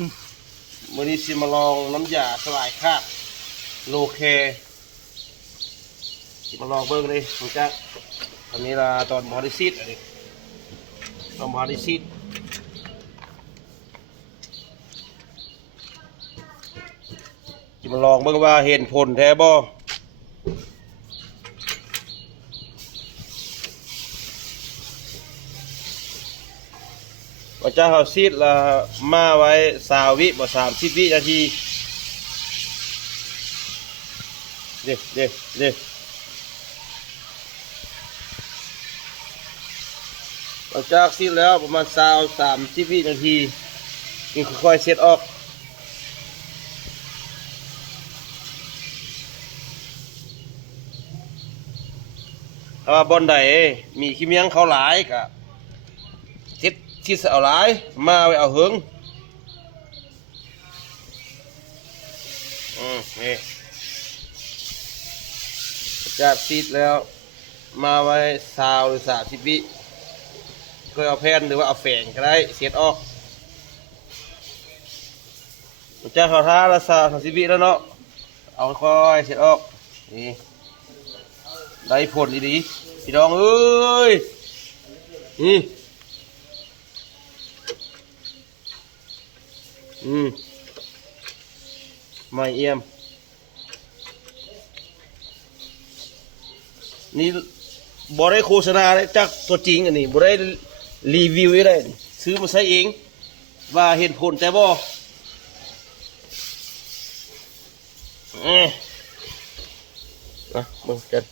วันนี้สิมาลองน้ำยาสลายคราบโลเคสิมาลองเบิ้งเลยผมจะตอนนี้เราตอนมอดิซิตอะไรตอนมอดิซิตสิมาลองเบิ้งว่าเห็นผลแท้บ่ว่าจะเอาซีดละมาไว้20 วิบ่30 วินาทีเด้หลังจากซีดแล้วประมาณ30 วินาทีจึงค่อยๆเช็ดออกถ้าว่าบอนใดมีขี้เมียงเขาหลายกะเช็ดที่เอาหลายมาไว้เอาเหิงนี่จากซีดแล้วมาไว้20 หรือ30 วิก็เอาแผ่นหรือว่าเอาแฝงก็ได้เสียดออกจากเขาท่าละ30 วิแล้วเนาะเอาค่อยเสียดออกนี่ได้ผลดีๆพี่น้องเอ้ยนี่ไม่เอี่ยมนี่บ่ได้โฆษณาเลยจากตัวจริงอันนี้บ่ได้รีวิวอะไรซื้อมาใช้เองว่าเห็นผลแต่บ่นะมึงกัน